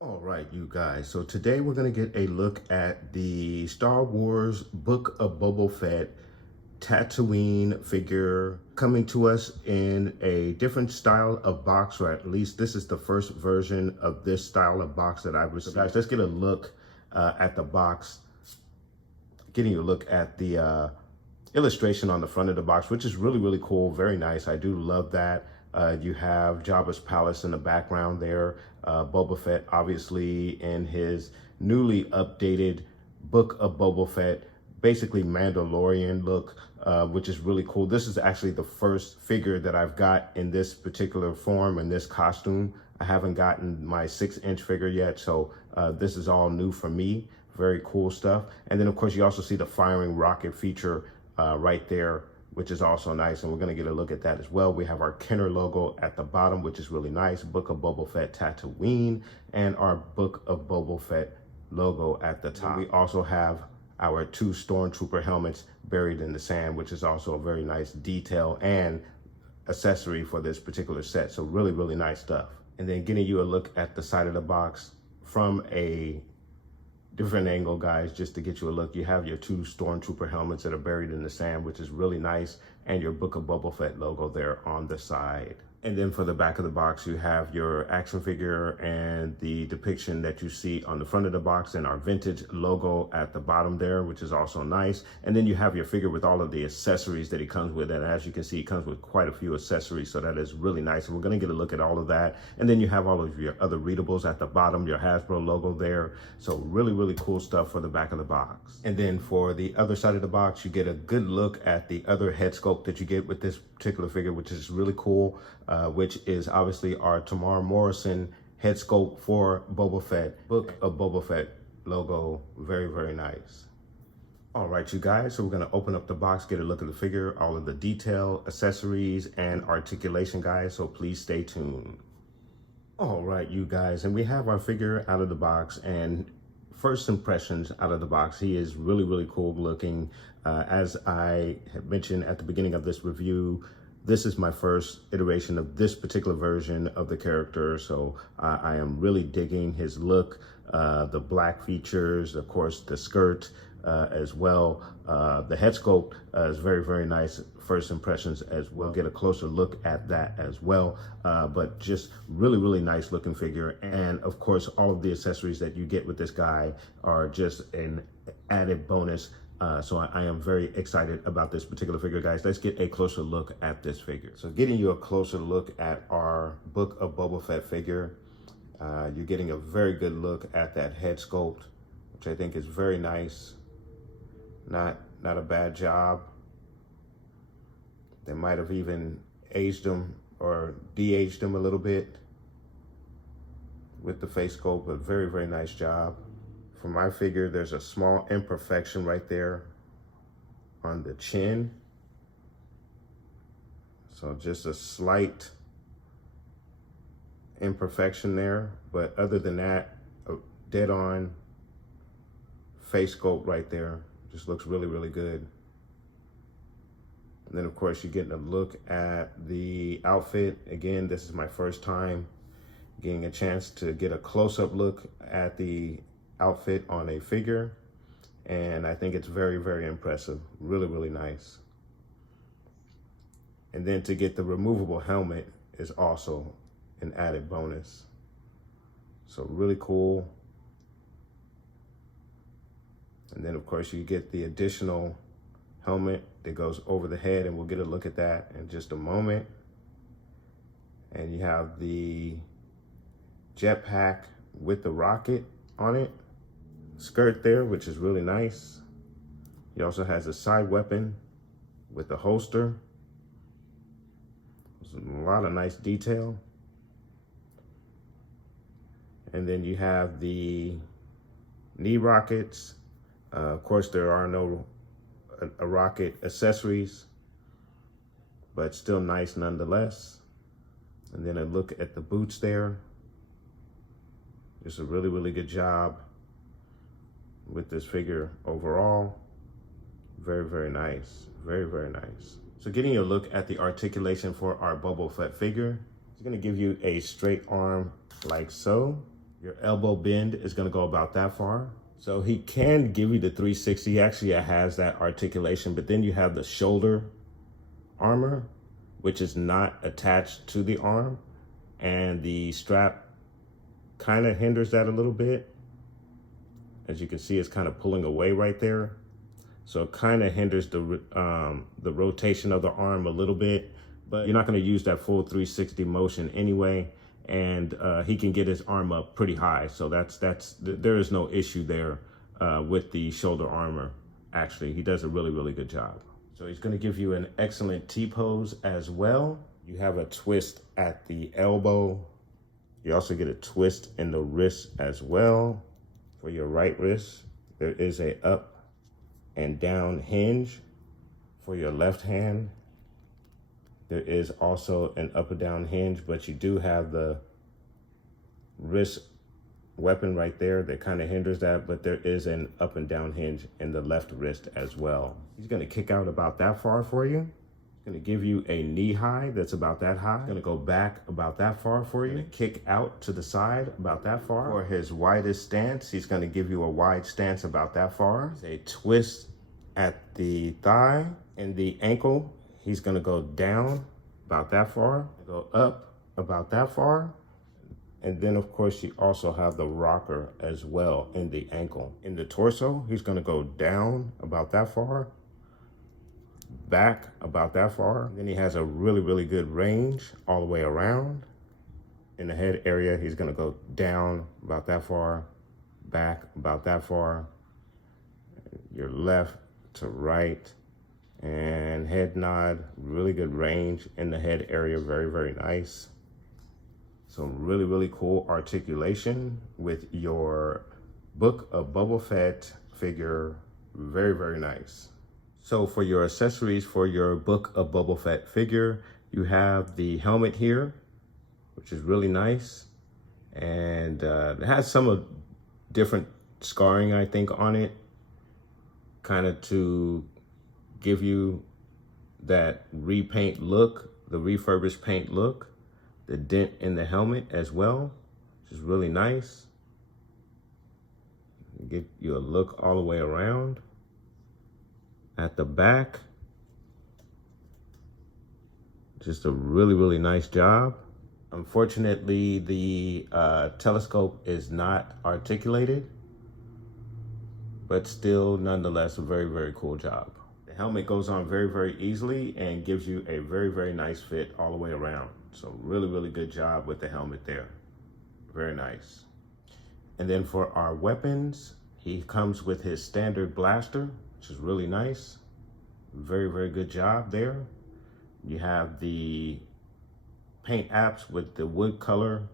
All right, you guys. So today we're going to get a look at the Star Wars Book of Boba Fett Tatooine figure coming to us in a different style of box, or at least this is the first version of this style of box that I've received. So guys, let's get a look at the box, getting a look at the illustration on the front of the box, which is really, really cool. Very nice. I do love that. You have Jabba's palace in the background there. Boba Fett, obviously, in his newly updated Book of Boba Fett, basically Mandalorian look, which is really cool. This is actually the first figure that I've got in this particular form, in this costume. I haven't gotten my 6-inch figure yet, so this is all new for me. Very cool stuff. And then, of course, you also see the firing rocket feature right there, which is also nice, and we're going to get a look at that as well. We have our Kenner logo at the bottom, which is really nice. Book of Boba Fett Tatooine, and our Book of Boba Fett logo at the top. We also have our 2 Stormtrooper helmets buried in the sand, which is also a very nice detail and accessory for this particular set. So really, really nice stuff. And then getting you a look at the side of the box from a different angle, guys, just to get you a look. You have your 2 Stormtrooper helmets that are buried in the sand, which is really nice, and your Book of Boba Fett logo there on the side. And then for the back of the box, you have your action figure and the depiction that you see on the front of the box, and our vintage logo at the bottom there, which is also nice. And then you have your figure with all of the accessories that he comes with. And as you can see, he comes with quite a few accessories. So that is really nice. And we're going to get a look at all of that. And then you have all of your other readables at the bottom, your HASBRO logo there. So really, really cool stuff for the back of the box. And then for the other side of the box, you get a good look at the other head sculpt that you get with this particular figure, which is really cool. Which is obviously our Tamar Morrison head sculpt for Boba Fett, Book of Boba Fett logo. Very, very nice. All right, you guys, so we're going to open up the box, get a look at the figure, all of the detail, accessories, and articulation, guys, so please stay tuned. All right, you guys, and we have our figure out of the box, and first impressions out of the box, he is really, really cool looking. As I had mentioned at the beginning of this review, this is my first iteration of this particular version of the character, so I am really digging his look, the black features, of course, the skirt as well. The head sculpt is very, very nice. First impressions as well. Get a closer look at that as well. But just really, really nice looking figure. And of course, all of the accessories that you get with this guy are just an added bonus. So I am very excited about this particular figure, guys. Let's get a closer look at this figure. So getting you a closer look at our Book of Boba Fett figure, you're getting a very good look at that head sculpt, which I think is very nice. Not a bad job. They might have even aged him or de-aged him a little bit with the face sculpt, but very, very nice job. For my figure, there's a small imperfection right there on the chin. So just a slight imperfection there, but other than that, a dead on face sculpt right there. Just looks really, really good. And then of course you're getting a look at the outfit. Again, this is my first time getting a chance to get a close-up look at the outfit on a figure, and I think it's very, very impressive. Really, really nice. And then to get the removable helmet is also an added bonus. So really cool. And then of course you get the additional helmet that goes over the head, and we'll get a look at that in just a moment. And you have the jetpack with the rocket on it, skirt there, which is really nice. He also has a side weapon with the holster. There's a lot of nice detail. And then you have the knee rockets. Of course, there are no rocket accessories, but still nice nonetheless. And then a look at the boots there. Just a really, really good job with this figure overall. Very, very nice. Very, very nice. So getting a look at the articulation for our Boba Fett figure, it's gonna give you a straight arm like so. Your elbow bend is gonna go about that far. So he can give you the 360, he actually has that articulation, but then you have the shoulder armor, which is not attached to the arm, and the strap kind of hinders that a little bit. As you can see, it's kind of pulling away right there. So it kind of hinders the rotation of the arm a little bit, but you're not going to use that full 360 motion anyway. And he can get his arm up pretty high. So there is no issue there with the shoulder armor. Actually, he does a really, really good job. So he's going to give you an excellent T-pose as well. You have a twist at the elbow. You also get a twist in the wrist as well. For your right wrist, there is a up and down hinge. For your left hand, there is also an up and down hinge, but you do have the wrist weapon right there that kind of hinders that, but there is an up and down hinge in the left wrist as well. He's gonna kick out about that far for you. He's gonna give you a knee high that's about that high. He's gonna go back about that far for you. Kick out to the side about that far. For his widest stance, he's gonna give you a wide stance about that far. A twist at the thigh and the ankle. He's gonna go down about that far, go up about that far. And then of course you also have the rocker as well in the ankle. In the torso, he's gonna go down about that far, back about that far. Then he has a really, really good range all the way around. In the head area, he's gonna go down about that far, back about that far, your left to right, and head nod, really good range in the head area, very, very nice. So really, really cool articulation with your Book of Boba Fett figure, very, very nice. So for your accessories for your Book of Boba Fett figure, you have the helmet here, which is really nice. And it has some different scarring, I think, on it, kind of to give you that repaint look, the refurbished paint look. The dent in the helmet as well, which is really nice. Get you a look all the way around. At the back, just a really, really nice job. Unfortunately, the telescope is not articulated, but still nonetheless a very, very cool job. The helmet goes on very, very easily and gives you a very, very nice fit all the way around. So really, really good job with the helmet there. Very nice. And then for our weapons, he comes with his standard blaster, which is really nice. Very, very good job there. You have the paint apps with the wood color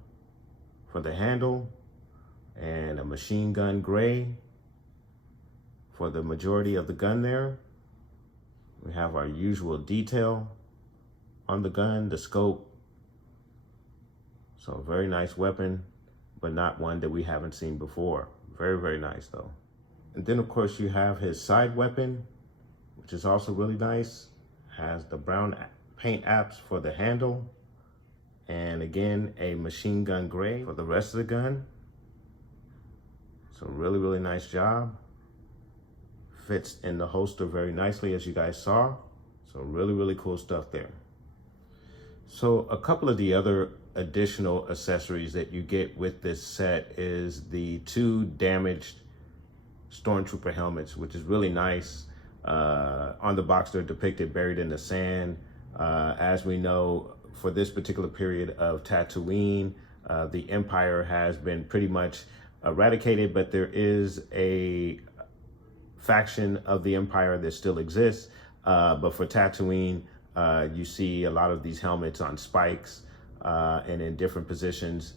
for the handle and a machine gun gray for the majority of the gun there. We have our usual detail on the gun, the scope. So very nice weapon, but not one that we haven't seen before. Very, very nice though. And then of course you have his side weapon, which is also really nice. Has the brown paint apps for the handle. And again, a machine gun gray for the rest of the gun. So really, really nice job. Fits in the holster very nicely, as you guys saw. So really, really cool stuff there. So a couple of the other additional accessories that you get with this set is the 2 damaged Stormtrooper helmets, which is really nice. On the box, they're depicted buried in the sand. As we know, for this particular period of Tatooine, the Empire has been pretty much eradicated, but there is a faction of the Empire that still exists. But for Tatooine, you see a lot of these helmets on spikes and in different positions.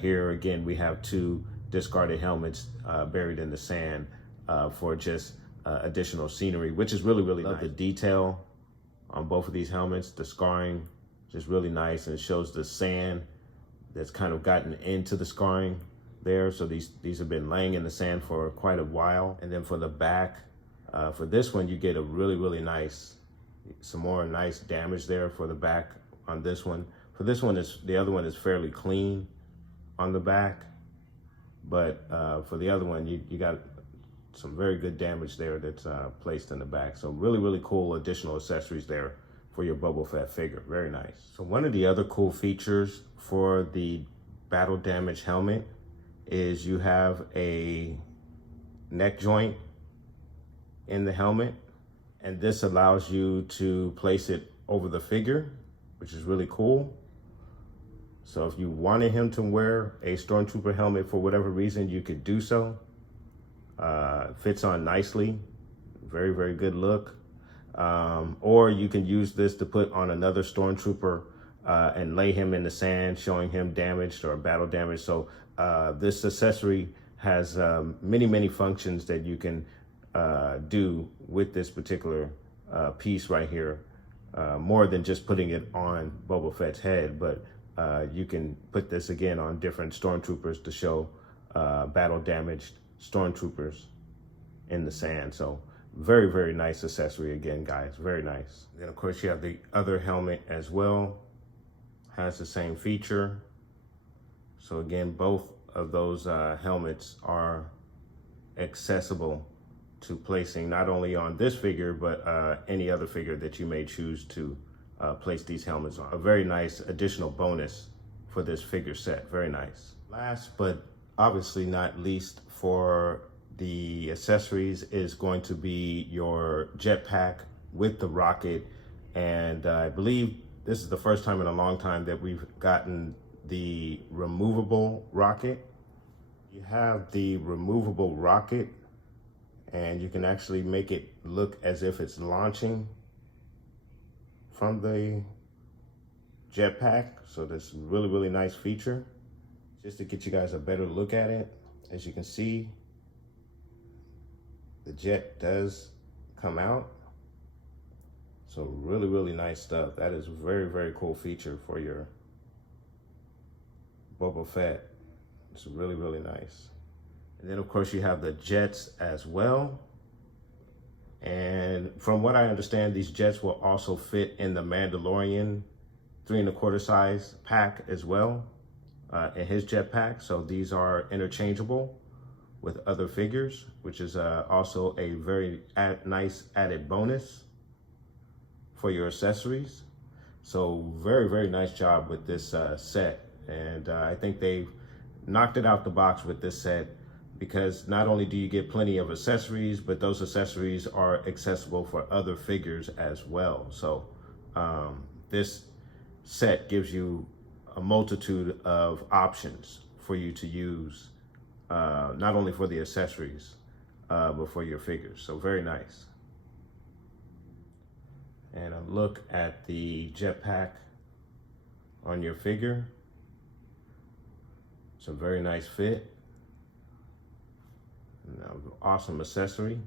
Here again, we have 2 discarded helmets buried in the sand for just additional scenery, which is really, really nice. The detail on both of these helmets, the scarring, just really nice, and it shows the sand that's kind of gotten into the scarring there. So these have been laying in the sand for quite a while. And then for the back, for this one, you get a really, really nice, some more nice damage there for the back on this one. For this one, the other one is fairly clean on the back, but for the other one, you got some very good damage there that's placed in the back. So really, really cool additional accessories there for your Boba Fett figure. Very nice. So one of the other cool features for the battle damage helmet is you have a neck joint in the helmet, and this allows you to place it over the figure, which is really cool. So if you wanted him to wear a Stormtrooper helmet for whatever reason, you could do so. Fits on nicely, very, very good look. Or you can use this to put on another Stormtrooper and lay him in the sand, showing him damaged or battle damage. So this accessory has many, many functions that you can do with this particular piece right here. More than just putting it on Boba Fett's head, but you can put this again on different Stormtroopers to show battle damaged Stormtroopers in the sand. So very, very nice accessory again, guys, very nice. Then of course you have the other helmet as well, has the same feature. So again, both of those helmets are accessible to placing not only on this figure, but any other figure that you may choose to place these helmets on. A very nice additional bonus for this figure set, very nice. Last but obviously not least for the accessories is going to be your jetpack with the rocket. And I believe this is the first time in a long time that we've gotten the removable rocket. You have the removable rocket, and you can actually make it look as if it's launching from the jetpack. So that's a really, really nice feature. Just to get you guys a better look at it, as you can see, the jet does come out. So really, really nice stuff. That is a very, very cool feature for your Boba Fett. It's really, really nice. And then of course you have the jets as well. And from what I understand, these jets will also fit in the Mandalorian 3 1/4 size pack as well, in his jetpack. So these are interchangeable with other figures, which is also a very nice added bonus for your accessories. So very, very nice job with this set. And I think they've knocked it out the box with this set, because not only do you get plenty of accessories, but those accessories are accessible for other figures as well. So this set gives you a multitude of options for you to use, not only for the accessories, but for your figures. So very nice. And a look at the jetpack on your figure. It's a very nice fit. Awesome accessory.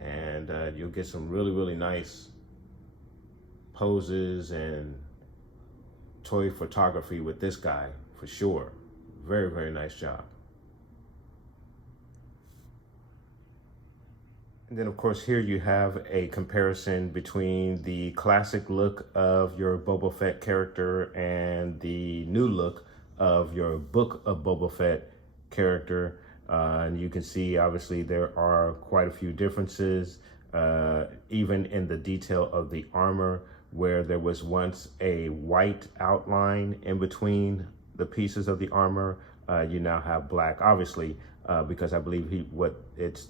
And you'll get some really, really nice poses and toy photography with this guy for sure. Very, very nice job. And then of course here you have a comparison between the classic look of your Boba Fett character and the new look of your Book of Boba Fett character. And you can see obviously there are quite a few differences, even in the detail of the armor, where there was once a white outline in between the pieces of the armor. You now have black, obviously, because I believe it's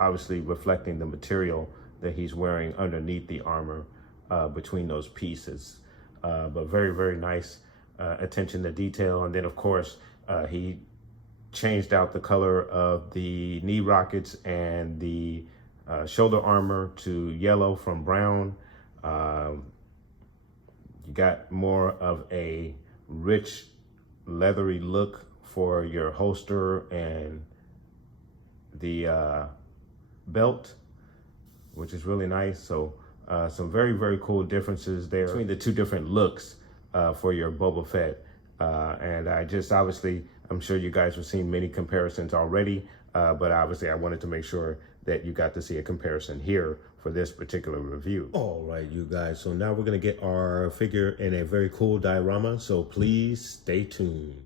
obviously reflecting the material that he's wearing underneath the armor between those pieces. But very, very nice attention to detail. And then of course, he changed out the color of the knee rockets and the shoulder armor to yellow from brown. You got more of a rich leathery look for your holster and the belt, which is really nice. So some very, very cool differences there between the two different looks for your Boba Fett. And I just obviously, I'm sure you guys have seen many comparisons already, but obviously I wanted to make sure that you got to see a comparison here for this particular review. All right, you guys, so now we're gonna get our figure in a very cool diorama, so please stay tuned.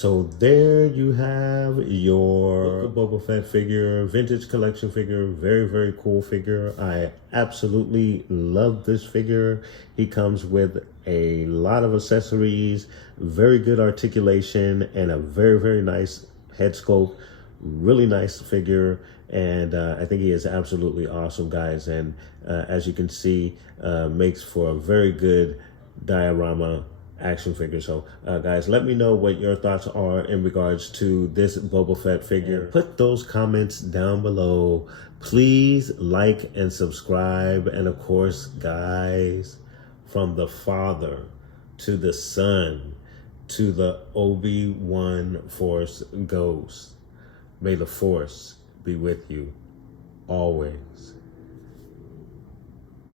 So there you have your Book of Boba Fett figure, vintage collection figure, very, very cool figure. I absolutely love this figure. He comes with a lot of accessories, very good articulation, and a very, very nice head sculpt. Really nice figure, and I think he is absolutely awesome, guys. And as you can see, makes for a very good diorama action figure. So guys, let me know what your thoughts are in regards to this Boba Fett figure. Put those comments down below. Please like and subscribe. And of course, guys, from the Father to the Son to the Obi-Wan Force Ghost, may the Force be with you always.